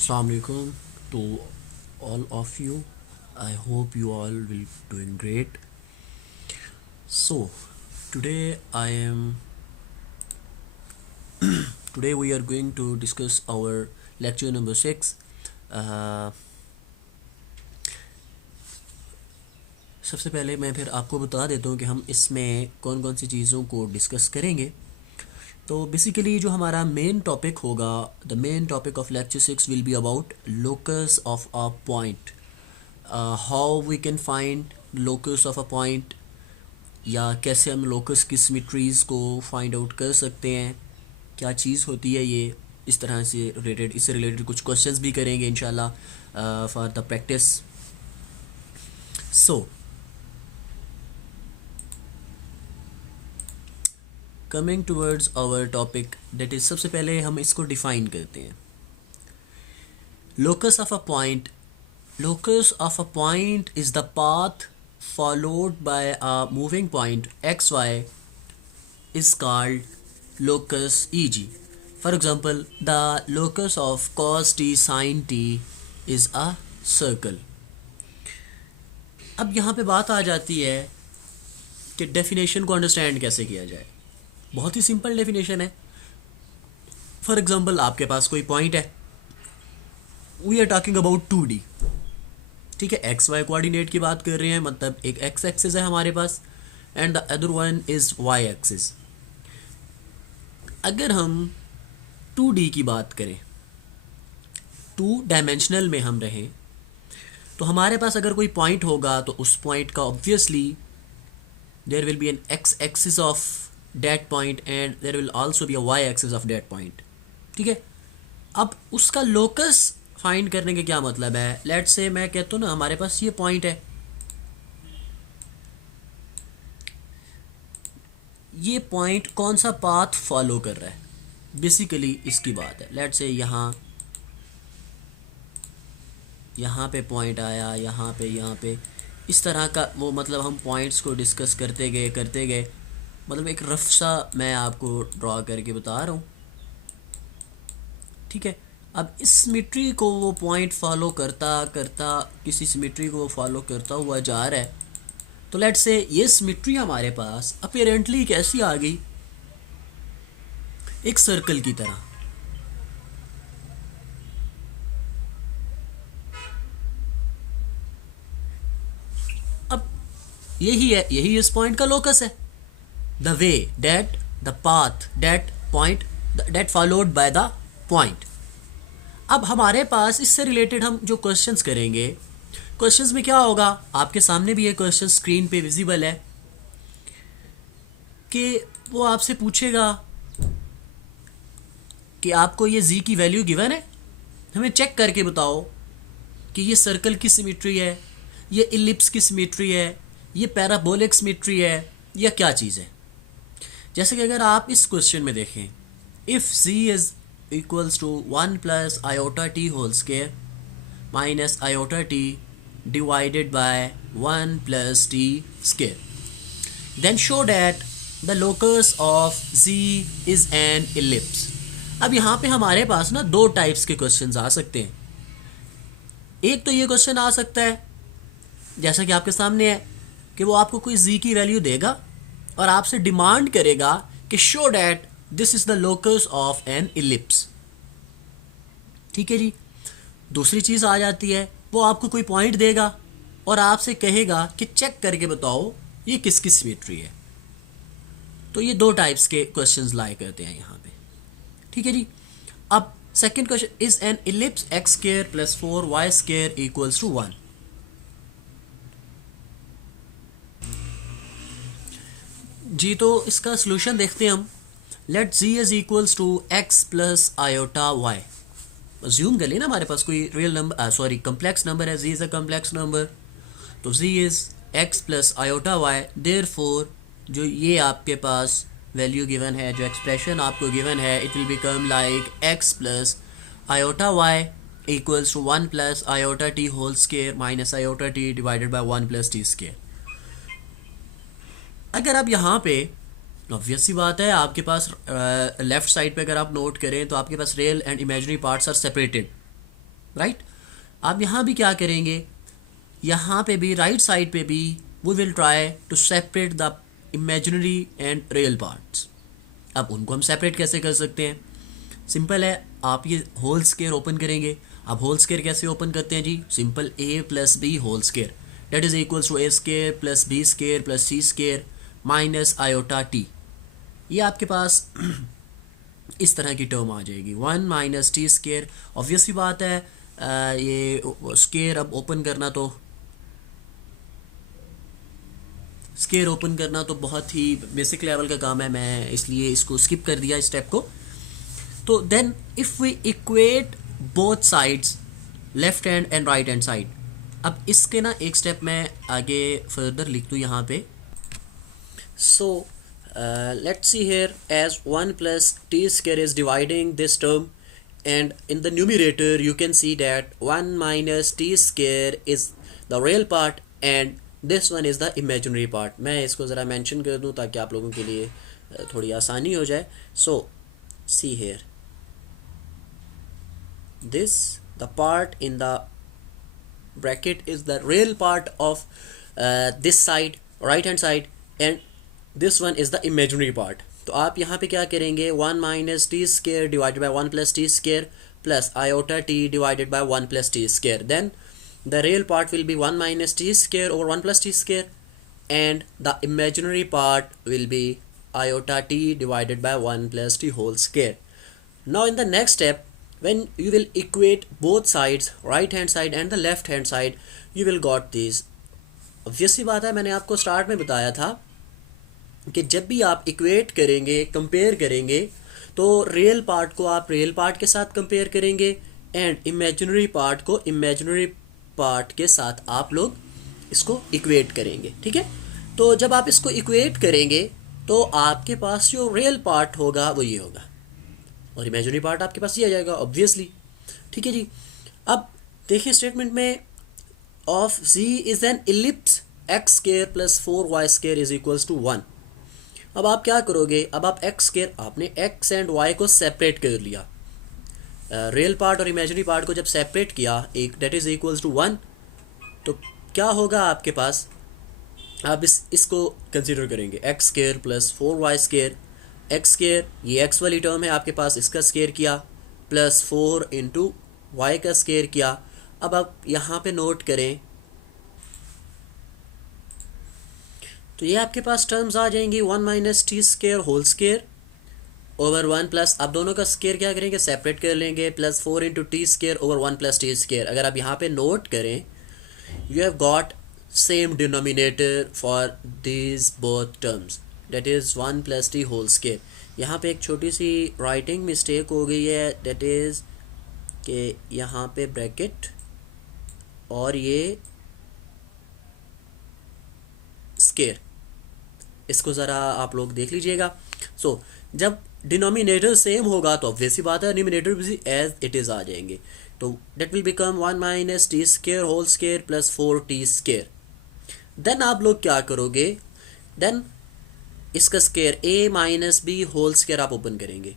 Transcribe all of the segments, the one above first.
Assalamu alaikum to all of you. I hope you all will doing great. So today I am today we are going to discuss our lecture number 6. uh, सबसे पहले मैं फिर आपको बता देता हूँ कि हम इसमें कौन कौन सी चीज़ों को डिस्कस करेंगे. तो बेसिकली जो हमारा मेन टॉपिक होगा, the main topic of lecture 6 will be about locus of a point. How we can find locus of a point, या कैसे हम लोकस की सिमेट्रीज़ को फाइंड आउट कर सकते हैं, क्या चीज़ होती है ये. इस तरह से इससे रिलेटेड कुछ क्वेश्चंस भी करेंगे इंशाल्लाह for the practice. So coming towards our topic, that is सबसे पहले हम इसको डिफ़ाइन करते हैं. Locus of a point. Locus of a point is the path followed by a moving point xy is called locus, e.g. For example, the locus of cos t sin t is a circle. अब यहाँ पे बात आ जाती है कि definition को understand कैसे किया जाए. बहुत ही सिंपल डेफिनेशन है. फॉर एग्जांपल आपके पास कोई पॉइंट है, we are talking about 2D. ठीक है, एक्स वाई कोऑर्डिनेट की बात कर रहे हैं, मतलब एक एक्स एक्सिस है हमारे पास and the other one is Y axis. अगर हम 2D की बात करें, 2 डायमेंशनल में हम रहें, तो हमारे पास अगर कोई पॉइंट होगा तो उस पॉइंट का obviously there will be an x axis of that point and there will also be a y axis of that point. ठीक है, अब उसका लोकस फाइंड करने के क्या मतलब है. लेट्स से मैं कहता हूँ ना, हमारे पास ये पॉइंट है, ये पॉइंट कौन सा पाथ फॉलो कर रहा है, बेसिकली इसकी बात है. लेट्स से यहाँ पे पॉइंट आया, यहाँ पे इस तरह का वो, मतलब हम पॉइंट्स को डिस्कस करते गए, मतलब एक रफ सा मैं आपको ड्रॉ करके बता रहा हूँ. ठीक है, अब इस सिमेट्री को वो पॉइंट फॉलो करता किसी सिमेट्री को वो फॉलो करता हुआ जा रहा है. तो लेट्स से ये सिमेट्री हमारे पास अपीरेंटली कैसी आ गई, एक सर्कल की तरह. अब यही इस पॉइंट का लोकस है. The way that the path that point that followed by the point. अब हमारे पास इससे रिलेटेड हम जो क्वेश्चंस करेंगे, क्वेश्चंस में क्या होगा, आपके सामने भी ये क्वेश्चन स्क्रीन पे विजिबल है, कि वो आपसे पूछेगा कि आपको ये z की वैल्यू गिवन है, हमें चेक करके बताओ कि ये सर्कल की सिमेट्री है, ये इलिप्स की सिमेट्री है, ये पैराबोलिक सिमेट्री है, या क्या चीज़ है. जैसे कि अगर आप इस क्वेश्चन में देखें, if z is equals to 1 plus iota t whole square minus iota t divided by 1 plus t square, then show that the locus of z is an ellipse. अब यहाँ पे हमारे पास ना दो टाइप्स के क्वेश्चंस आ सकते हैं. एक तो ये क्वेश्चन आ सकता है जैसा कि आपके सामने है, कि वो आपको कोई z की वैल्यू देगा और आपसे डिमांड करेगा कि show that this is the locus of N ellipse. ठीक है जी. दूसरी चीज़ आ जाती है, वो आपको कोई पॉइंट देगा और आपसे कहेगा कि चेक करके बताओ ये किसकी सिमेट्री है. तो ये दो टाइप्स के क्वेश्चंस लाए करते हैं यहाँ पे. ठीक है जी. अब second question, is an ellipse x square plus 4y square equals to 1. जी, तो इसका सोल्यूशन देखते हैं हम. Let z is equals to x plus iota y. Assume कर लेना हमारे पास कोई रियल नंबर, कम्प्लेक्स नंबर है, z is a complex number, तो z is x plus iota y. Therefore जो ये आपके पास वैल्यू गिवन है, जो एक्सप्रेशन आपको गिवन है, it will become like x plus iota y equals to 1 plus iota t whole square minus iota t divided by 1 plus t square. अगर आप यहाँ पे, ऑब्वियस सी बात है, आपके पास लेफ़्ट साइड पे अगर आप नोट करें तो आपके पास real and imaginary parts are separated. Right. आप यहाँ भी क्या करेंगे, यहाँ पे भी राइट साइड पे भी we will try to separate the imaginary and real parts. अब उनको हम सेपरेट कैसे कर सकते हैं, सिंपल है, आप ये होल स्केयर ओपन करेंगे। अब होल स्केयर कैसे ओपन करते हैं जी, simple A plus B whole square that is equals to A square plus B square plus C square minus iota T. ये आपके पास इस तरह की टर्म आ जाएगी, 1 माइनस टी स्केयर। ऑब्वियसली बात है ये स्केयर अब ओपन करना तो स्केयर ओपन करना तो बहुत ही बेसिक लेवल का काम है, मैं इसलिए इसको स्किप कर दिया इस स्टेप को। तो then if we equate both sides left hand and right hand side, अब इसके ना एक स्टेप मैं आगे फर्दर लिख दूँ यहाँ पे। So let's see here as 1 plus T square is dividing this term and in the numerator you can see that 1 minus t square is the real part and this one is the imaginary part। मैं इसको ज़रा mention कर दूँ ताकि आप लोगों के लिए थोड़ी आसानी हो जाए। so see here this the part in the bracket is the real part of this side right hand side and this one is the imaginary part। तो आप यहाँ पे क्या करेंगे, 1 minus T square divided by 1 plus T square plus iota t divided by 1 plus T square. Then the real part will be 1 minus T square over 1 plus T square and the imaginary part will be iota t divided by 1 plus t whole square. Now in the next step when you will equate both sides right hand side and the left hand side you will got these। Obviously बात है, मैंने आपको start में बताया था कि जब भी आप इक्वेट करेंगे कंपेयर करेंगे तो रियल पार्ट को आप रियल पार्ट के साथ कंपेयर करेंगे एंड इमेजिनरी पार्ट को इमेजिनरी पार्ट के साथ आप लोग इसको इक्वेट करेंगे, ठीक है। तो जब आप इसको इक्वेट करेंगे तो आपके पास जो रियल पार्ट होगा वो ये होगा और इमेजिनरी पार्ट आपके पास ये आ जाएगा ऑब्वियसली, ठीक है जी। अब देखिए स्टेटमेंट में of z is an ellipse x square plus 4y square is equals to 1। अब आप क्या करोगे, अब आप x स्केयर आपने x एंड y को सेपरेट कर लिया, रियल पार्ट और इमेजिनरी पार्ट को जब सेपरेट किया एक डेट इज इक्वल्स टू 1, तो क्या होगा आपके पास, आप इसको कंसिडर करेंगे x square plus 4y square. x square ये x वाली टर्म है आपके पास, इसका स्केयर किया प्लस 4 इंटू वाई का स्केयर किया। अब आप यहाँ पे नोट करें तो ये आपके पास टर्म्स आ जाएंगी 1 minus T square whole square over 1 plus, आप दोनों का स्केयर क्या करेंगे सेपरेट कर लेंगे, plus 4 into t square over 1 plus T square. अगर आप यहाँ पे नोट करें you have got same denominator for these both terms that is 1 plus t whole square. यहाँ पे एक छोटी सी राइटिंग मिस्टेक हो गई है, डेट इज़ कि यहाँ पे ब्रैकेट और ये स्केयर, इसको ज़रा आप लोग देख लीजिएगा। सो जब डिनोमिनेटर सेम होगा तो ऑब्वियसली बात है न्यूमिनेटर भी एज इट इज़ आ जाएंगे, तो that will become 1 minus T square whole square plus 4 T square. Then आप लोग क्या करोगे, देन इसका square a minus B whole square आप ओपन करेंगे,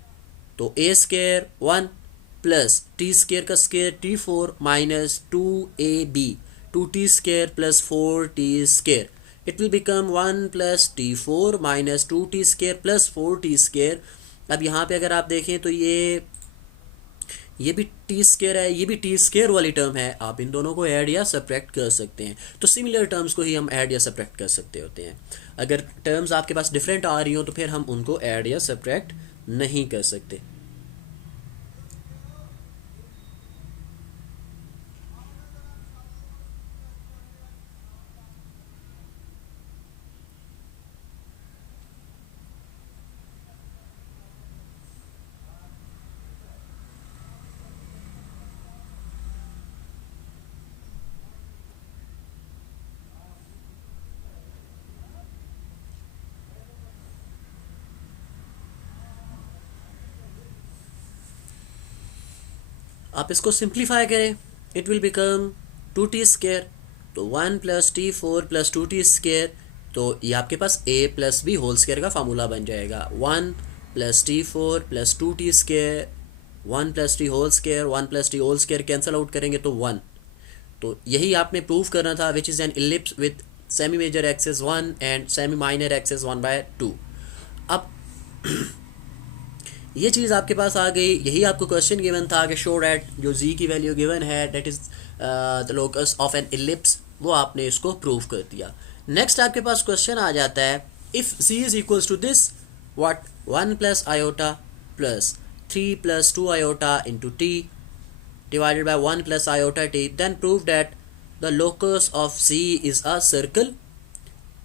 तो a square 1 plus T square का square t4 minus 2ab 2t square plus 4t square, it will become 1 plus t4 minus 2t square plus 4t square. अब यहाँ पे अगर आप देखें तो ये भी टी स्केयर है, ये भी टी स्केयर वाली टर्म है, आप इन दोनों को ऐड या सब्ट्रैक्ट कर सकते हैं। तो सिमिलर टर्म्स को ही हम ऐड या सब्ट्रैक्ट कर सकते होते हैं। अगर टर्म्स आपके पास डिफरेंट आ रही हो तो फिर हम उनको ऐड या सब्ट्रैक्ट नहीं कर सकते। आप इसको सिंप्लीफाई करें, it will become 2t square, तो 1 plus t4 plus 2t square, तो ये आपके पास a plus B whole square का फार्मूला बन जाएगा। 1 plus t4 plus 2t square one plus t whole square, one plus t whole square cancel out करेंगे तो वन। तो यही आपने प्रूव करना था, which is an ellipse with semi major axes 1 and semi minor axes 1/2। अब ये चीज़ आपके पास आ गई, यही आपको क्वेश्चन गिवन था कि शो डैट जो z की वैल्यू गिवन है that is the locus of N ellipse, वो आपने इसको प्रूव कर दिया। नेक्स्ट आपके पास क्वेश्चन आ जाता है, if z is equals to this what 1 plus iota plus 3 plus 2 iota into t divided by 1 plus iota t, then prove that the locus of z is a circle.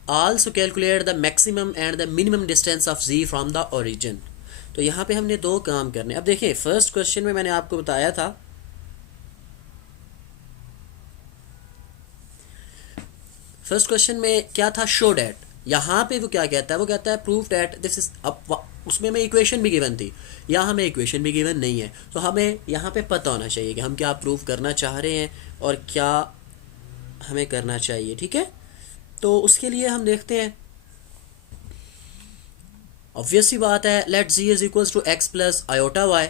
Also calculate the maximum and the minimum distance of z from the origin. तो यहाँ पे हमने दो काम करने। अब देखिए first question में मैंने आपको बताया था, फर्स्ट क्वेश्चन में क्या था, शो डैट। यहाँ पे वो क्या कहता है, वो कहता है प्रूव डैट दिस इज, अब उसमें हमें इक्वेशन भी गिवन थी, यहाँ हमें इक्वेशन भी गिवन नहीं है, तो हमें यहाँ पे पता होना चाहिए कि हम क्या प्रूव करना चाह रहे हैं और क्या हमें करना चाहिए। ठीक है, तो उसके लिए हम देखते हैं, ऑब्वियस सी बात है, let z is equals to x plus iota y,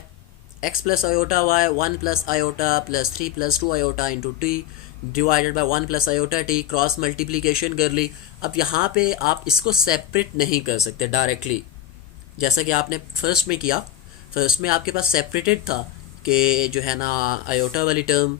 x plus iota y 1 plus iota plus 3 plus 2 iota into t divided by 1 plus iota t, cross multiplication कर ली। अब यहाँ पे आप इसको सेपरेट नहीं कर सकते डायरेक्टली, जैसा कि आपने फर्स्ट में किया। फर्स्ट में आपके पास सेपरेटेड था कि जो है ना आयोटा वाली टर्म,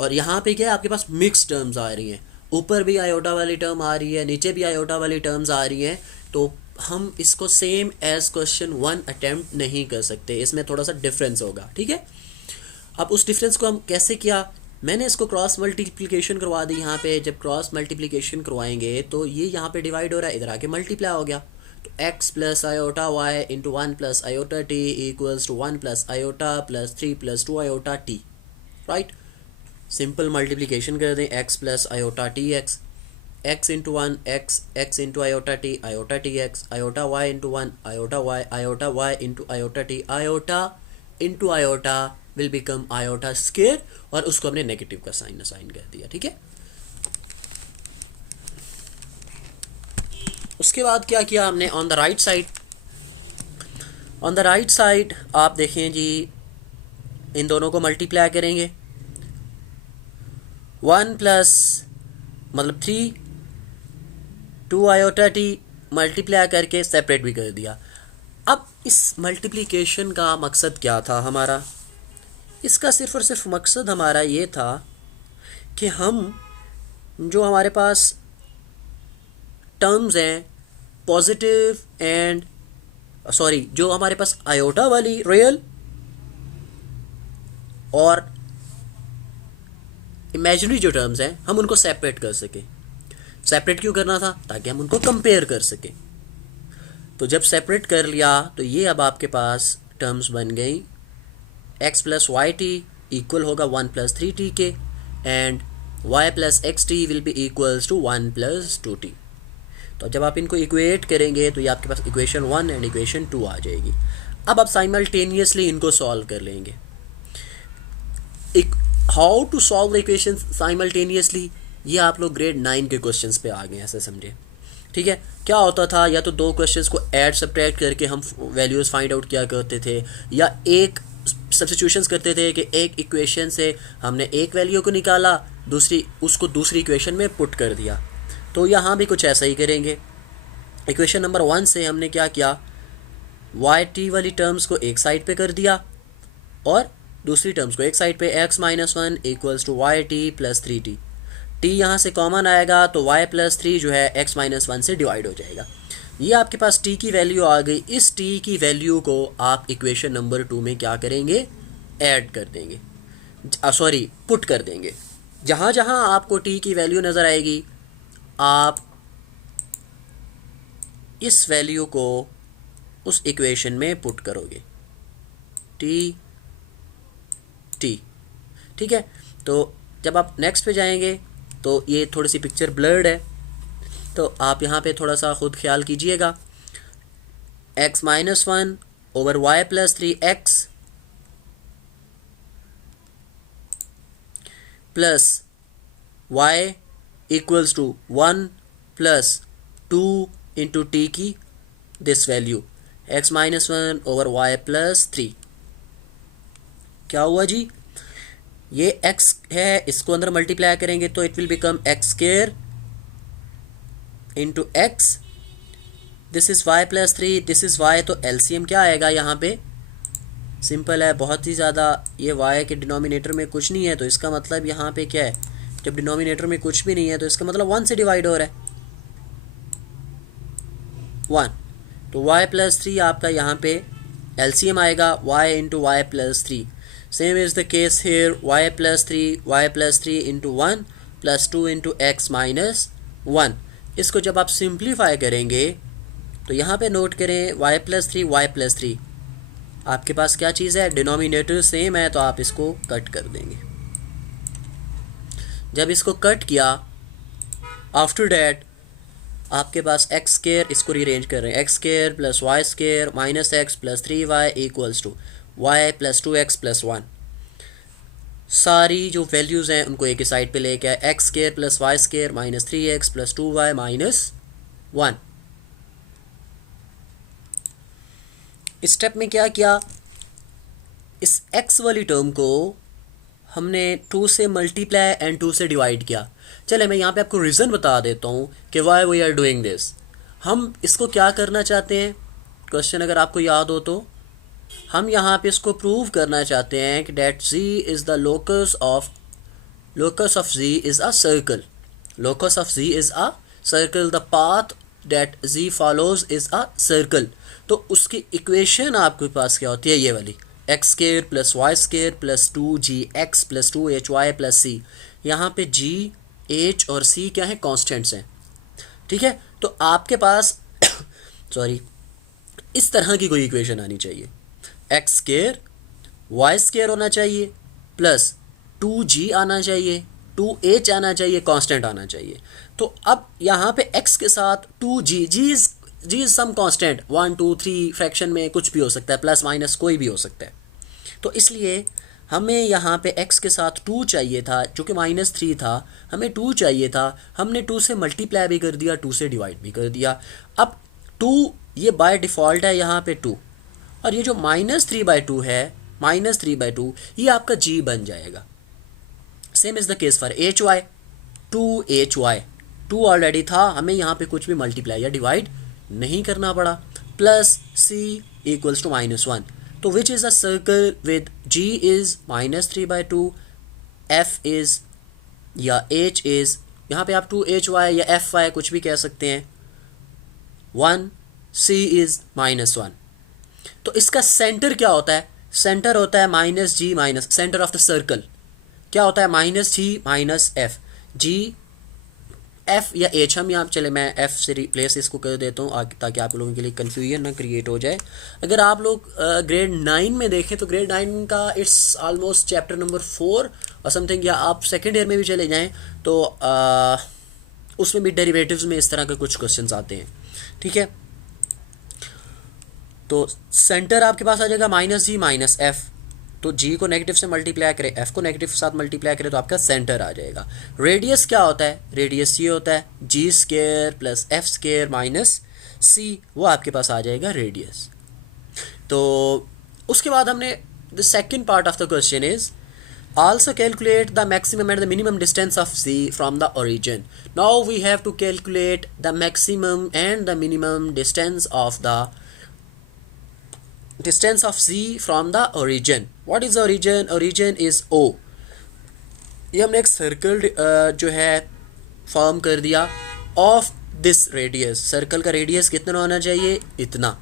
और यहाँ पे क्या है आपके पास मिक्स टर्म्स आ रही हैं, ऊपर भी आयोटा वाली टर्म आ रही है, नीचे भी आयोटा वाली टर्म्स आ रही हैं, तो हम इसको सेम एज क्वेश्चन 1 अटेम्प्ट नहीं कर सकते, इसमें थोड़ा सा डिफरेंस होगा। ठीक है, अब उस डिफरेंस को हम कैसे किया, मैंने इसको क्रॉस मल्टीप्लिकेशन करवा दी। यहाँ पे जब क्रॉस मल्टीप्लिकेशन करवाएंगे तो ये यहाँ पे डिवाइड हो रहा है, इधर आके मल्टीप्लाई हो गया, तो x plus iota y into 1 plus iota t equals to 1 plus iota plus 3 plus 2 iota t, right. Simple multiplication कर दें, x plus iota t x, x into 1 x into iota t x, iota y into 1 iota y into iota t, iota into iota will become iota square, और उसको हमने negative का sign assign कर दिया। ठीक है, उसके बाद क्या किया हमने, on the right side, on the right side आप देखें जी, इन दोनों को मल्टीप्लाई करेंगे, 1 प्लस मतलब 3 2 आयोटा टी मल्टीप्लाई करके सेपरेट भी कर दिया। अब इस मल्टीप्लिकेशन का मकसद क्या था हमारा, इसका सिर्फ और सिर्फ मकसद हमारा ये था कि हम जो हमारे पास टर्म्स हैं पॉजिटिव एंड सॉरी, जो हमारे पास आयोटा वाली रियल और इमेजिनरी जो टर्म्स हैं, हम उनको सेपरेट कर सकें। सेपरेट क्यों करना था, ताकि हम उनको कंपेयर कर सकें। तो जब सेपरेट कर लिया तो ये अब आपके पास टर्म्स बन गई, x plus y t equal होगा 1 प्लस 3t के, and y plus x t will be equals to 1 plus 2t। तो जब आप इनको इक्वेट करेंगे तो ये आपके पास इक्वेशन 1 एंड इक्वेशन 2 आ जाएगी। अब आप साइमल्टेनियसली इनको सॉल्व कर लेंगे। How to solve the equation simultaneously, ये आप लोग ग्रेड 9 के क्वेश्चंस पे आ गए, ऐसे समझे। ठीक है, क्या होता था, या तो दो क्वेश्चंस को ऐड सब्ट्रैक्ट करके हम वैल्यूज़ फाइंड आउट किया करते थे, या एक सब्स्टिट्यूशंस करते थे कि एक इक्वेशन से हमने एक वैल्यू को निकाला, उसको दूसरी इक्वेशन में पुट कर दिया। तो यहाँ भी कुछ ऐसा ही करेंगे। इक्वेशन नंबर 1 से हमने क्या किया, वाई टी वाली टर्म्स को एक साइड पे कर दिया और दूसरी टर्म्स को एक साइड पे, x minus 1 equals to y t plus 3t। T यहाँ से कॉमन आएगा तो y प्लस 3 जो है x माइनस 1 से डिवाइड हो जाएगा। ये आपके पास t की वैल्यू आ गई। इस t की वैल्यू को आप इक्वेशन नंबर 2 में क्या करेंगे, ऐड कर देंगे, सॉरी पुट कर देंगे। जहाँ जहाँ आपको t की वैल्यू नज़र आएगी आप इस वैल्यू को उस इक्वेशन में पुट करोगे, t। ठीक है, तो जब आप नेक्स्ट पे जाएंगे तो ये थोड़ी सी पिक्चर ब्लर्ड है, तो आप यहाँ पे थोड़ा सा ख़ुद ख्याल कीजिएगा। x minus 1 over Y plus 3x plus y equals to 1 plus 2 into T की this value x minus 1 over Y plus 3। क्या हुआ जी, ये x है, इसको अंदर मल्टीप्लाई करेंगे तो it will become x square into x, this is y plus 3, this is y, तो एलसीएम क्या आएगा यहाँ पे, सिंपल है बहुत ही ज़्यादा, ये y के डिनोमिनेटर में कुछ नहीं है तो इसका मतलब यहाँ पे क्या है, जब डिनोमिनेटर में कुछ भी नहीं है तो इसका मतलब 1 से डिवाइड हो रहा है 1, तो y प्लस 3 आपका यहाँ पे एलसीएम आएगा y into y plus 3, same is the case here, y plus 3 into 1 plus 2 into x minus 1। इसको जब आप सिंप्लीफाई करेंगे तो यहाँ पे नोट करें y प्लस 3 वाई प्लस 3, आपके पास क्या चीज़ है, डिनोमिनेटर सेम है तो आप इसको कट कर देंगे। जब इसको कट किया आफ्टर डैट आपके पास एक्स स्क्वायर, इसको रीअरेंज कर रहे हैं, x square plus Y square minus x plus 3y equals to y plus 2x plus 1। सारी जो वैल्यूज़ हैं उनको एक ही साइड पे लेके आए, x square plus Y square minus 3x plus 2y minus 1। इस स्टेप में क्या किया, इस x वाली टर्म को हमने 2 से मल्टीप्लाई एंड 2 से डिवाइड किया। चले मैं यहाँ पे आपको रीज़न बता देता हूँ कि why we are doing this. हम इसको क्या करना चाहते हैं, क्वेश्चन अगर आपको याद हो तो हम यहाँ पे इसको प्रूव करना चाहते हैं कि that z is the locus of z is a circle, locus of z is a circle, the path that z follows is a circle. तो उसकी इक्वेशन आपके पास क्या होती है, ये वाली, X square plus Y square plus 2gx plus 2hy plus C. यहाँ पे g, h और c क्या है, कॉन्स्टेंट्स हैं, ठीक है। तो आपके पास सॉरी इस तरह की कोई इक्वेशन आनी चाहिए, एक्स स्क्वायर वाई स्क्वायर होना चाहिए प्लस 2g आना चाहिए, 2h आना चाहिए, कांस्टेंट आना चाहिए। तो अब यहाँ पे x के साथ 2g, g is some constant, 1 2 3 fraction में कुछ भी हो सकता है, प्लस माइनस कोई भी हो सकता है। तो इसलिए हमें यहाँ पे x के साथ 2 चाहिए था जो कि -3 था, हमें 2 चाहिए था, हमने 2 से मल्टीप्लाई भी कर दिया, 2 से डिवाइड भी कर दिया। अब 2 ये बाय डिफ़ॉल्ट है यहाँ पे 2, और ये जो -3/2 है, -3/2 ये आपका g बन जाएगा। Same is the case for hy, 2hy, 2 already था, हमें यहाँ पे कुछ भी मल्टीप्लाई या डिवाइड नहीं करना पड़ा, प्लस c इक्वल्स टू -1। तो which is a circle with g is -3/2, f is या h इज़, यहाँ पे आप 2hy या fy कुछ भी कह सकते हैं, 1, c इज़ -1। तो इसका सेंटर क्या होता है, सेंटर होता है -g minus, centre of the circle क्या होता है, -g minus f, g f या h, हम यहाँ चले मैं f से रिप्लेस इसको कर देता हूँ ताकि आप लोगों के लिए कन्फ्यूजन ना क्रिएट हो जाए। अगर आप लोग ग्रेड 9 में देखें तो ग्रेड 9 का इट्स ऑलमोस्ट चैप्टर नंबर 4 और समथिंग, या आप सेकेंड ईयर में भी चले जाएँ तो उसमें भी डेरिवेटिव्स में इस तरह के कुछ क्वेश्चन आते हैं, ठीक है। तो सेंटर आपके पास आ जाएगा -g माइनस f, तो g को नेगेटिव से मल्टीप्लाई करें, f को नेगेटिव के साथ मल्टीप्लाई करें तो आपका सेंटर आ जाएगा। रेडियस क्या होता है, रेडियस ये होता है g square plus f square minus c, वो आपके पास आ जाएगा रेडियस। तो उसके बाद हमने the second part of the question is also calculate the maximum and the minimum distance of z from the origin. Now we have to calculate the maximum and the minimum distance of z from the origin. What is the origin? Origin is O. ये हमने एक circle जो है form कर दिया of this radius, circle का radius कितना होना चाहिए, इतना,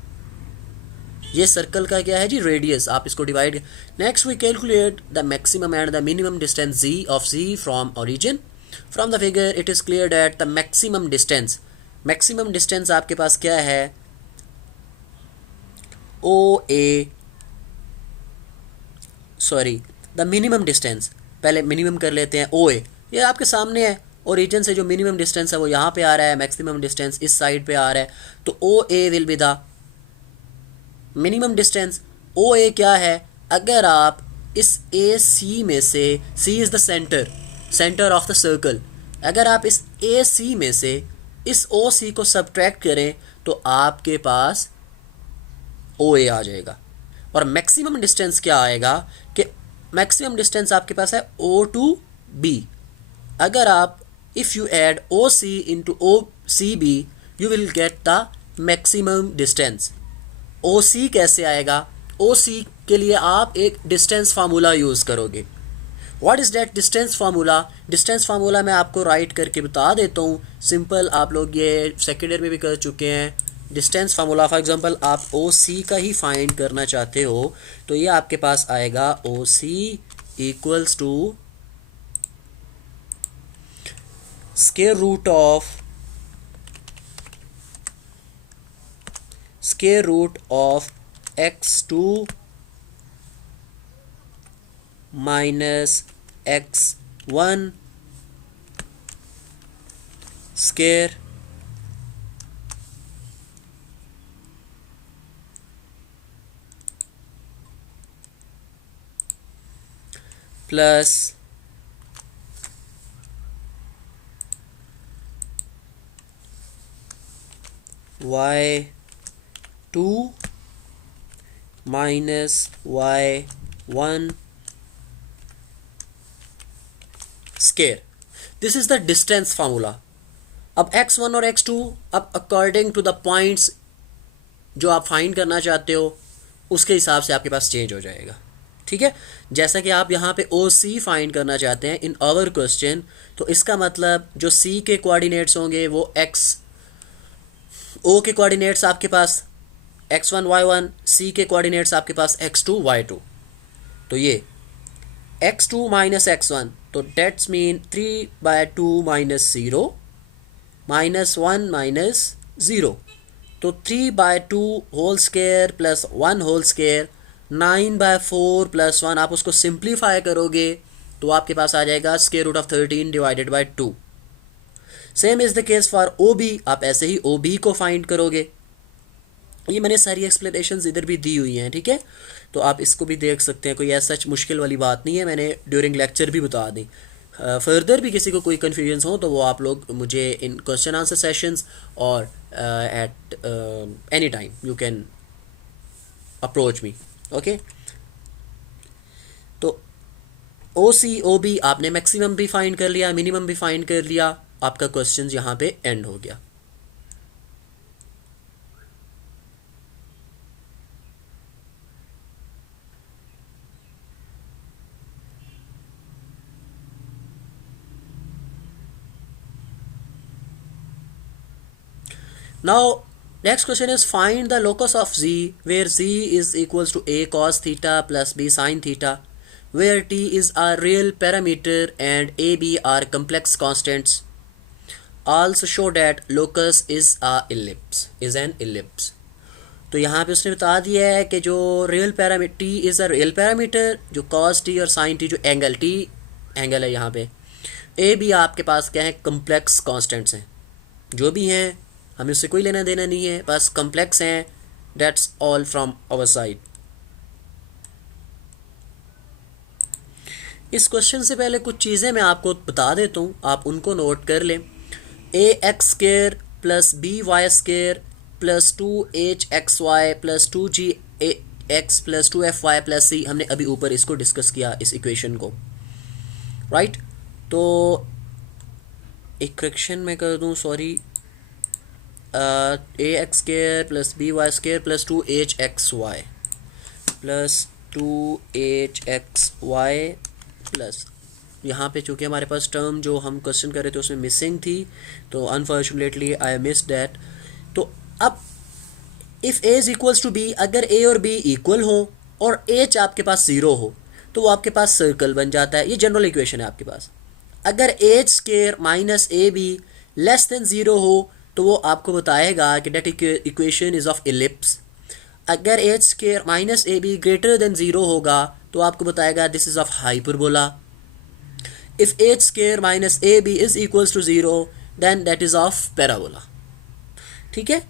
ये सर्कल का क्या है जी, रेडियस। आप इसको divide, next we calculate the maximum and the minimum distance z of z from origin. From the figure it is clear that the maximum distance आपके पास क्या है, द मिनिमम डिस्टेंस, पहले मिनिमम कर लेते हैं, OA ये आपके सामने है, ओरिजिन से जो मिनिमम डिस्टेंस है वो यहाँ पे आ रहा है, मैक्सिमम डिस्टेंस इस साइड पे आ रहा है, तो OA will be the minimum distance. OA क्या है, अगर आप इस AC में से, C is the centre of the circle, अगर आप इस AC में से इस OC को सब्ट्रैक्ट करें तो आपके पास OA आ जाएगा। और मैक्सिमम डिस्टेंस क्या आएगा कि मैक्सिमम डिस्टेंस आपके पास है ओ टू बी। अगर आप if you add O C into O C B you will get the maximum distance. O C कैसे आएगा? ओ सी के लिए आप एक डिस्टेंस फार्मूला यूज़ करोगे। What is that distance formula? Distance formula मैं आपको राइट करके बता देता हूँ, सिंपल, आप लोग ये सेकेंड ईयर में भी कर चुके हैं। डिस्टेंस फार्मूला फॉर एग्जांपल आप ओ सी का ही फाइंड करना चाहते हो तो ये आपके पास आएगा O C equals to square root of x2 minus x1 square plus y2 minus y1 square. This is the distance formula. अब x1 और x2 अब अकॉर्डिंग टू द पॉइंट्स जो आप फाइंड करना चाहते हो उसके हिसाब से आपके पास चेंज हो जाएगा। ठीक है, जैसा कि आप यहाँ पे ओ सी फाइंड करना चाहते हैं इन आवर क्वेश्चन, तो इसका मतलब जो सी के कोऑर्डिनेट्स होंगे वो एक्स, ओ के कोऑर्डिनेट्स आपके पास x1 y1, सी के कोऑर्डिनेट्स आपके पास x2 y2। तो ये x2 माइनस x1 तो that's mean 3/2 minus 0 minus 1 minus 0, तो 3/2 whole square plus 1 whole square 9/4 plus 1, आप उसको सिंप्लीफाई करोगे तो आपके पास आ जाएगा square root of 13 divided by 2। Same is the case for O B, आप ऐसे ही ओ बी को फाइंड करोगे। ये मैंने सारी एक्सप्लेनेशंस इधर भी दी हुई हैं, ठीक है, तो आप इसको भी देख सकते हैं, कोई ऐसा सच मुश्किल वाली बात नहीं है, मैंने ड्यूरिंग लेक्चर भी बता दी। फर्दर भी किसी को कोई कन्फ्यूजन्स हो तो वो आप लोग मुझे इन क्वेश्चन आंसर सेशंस और at any time you can approach me, okay. तो ओ सी ओ बी आपने मैक्सिमम भी फाइंड कर लिया, मिनिमम भी फाइंड कर लिया, आपका क्वेश्चन यहाँ पे एंड हो गया। Now next question is find the locus of z where z is equals to a cos theta plus b sin theta, where t is a real parameter and a b are complex constants. Also show that locus is an ellipse. तो यहाँ पे उसने बता दिया है कि जो real parameter T is a real parameter, जो कॉस टी और साइन टी जो एंगल टी एंगल है यहाँ पे, ए भी आपके पास क्या है, कम्प्लेक्स कॉन्स्टेंट्स हैं, जो भी हैं हमें उससे कोई लेना देना नहीं है, बस कम्प्लेक्स हैं, that's all from our side. इस क्वेश्चन से पहले कुछ चीज़ें मैं आपको बता देता हूँ, आप उनको नोट कर लें। A X square plus B Y square plus 2h(xy) plus 2g(x) plus 2f(y) plus c, हमने अभी ऊपर इसको डिस्कस किया इस इक्वेशन को, राइट। तो एक करेक्शन मैं कर दूँ, sorry, A X square plus B Y square plus 2h(xy) plus 2h(xy) plus, यहाँ पे चूँकि हमारे पास टर्म जो हम क्वेश्चन कर रहे थे उसमें मिसिंग थी, तो अनफॉर्चुनेटली आई मिस दैट। तो अब if A is equals to B, अगर ए और बी इक्वल हो और एच आपके पास ज़ीरो हो तो वो आपके पास सर्कल बन जाता है। ये जनरल इक्वेशन है आपके पास। अगर H square minus A B less than zero हो तो वो आपको बताएगा कि that equation is of ellipse. अगर H square minus A B greater than zero होगा तो आपको बताएगा this is of hyperbola. If H square minus A B is equals to zero then that is of parabola, ठीक है।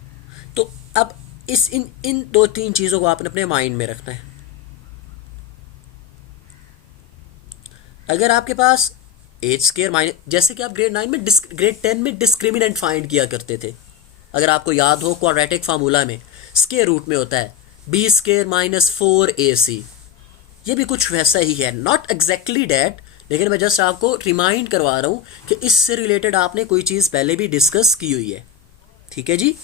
तो अब इन 2-3 चीज़ों को आपने अपने माइंड में रखना है। अगर आपके पास एच स्क्वायर माइनस, जैसे कि आप ग्रेड 10 में डिस्क्रिमिनेंट फाइंड किया करते थे, अगर आपको याद हो क्वाड्रेटिक फार्मूला में स्क्वायर रूट में होता है बी स्क्वायर माइनस 4ac, ये भी कुछ वैसा ही है, नॉट एग्जैक्टली डैट, लेकिन मैं जस्ट आपको रिमाइंड करवा रहा हूँ कि इससे रिलेटेड आपने कोई चीज़ पहले भी डिस्कस की हुई है। ठीक है जी।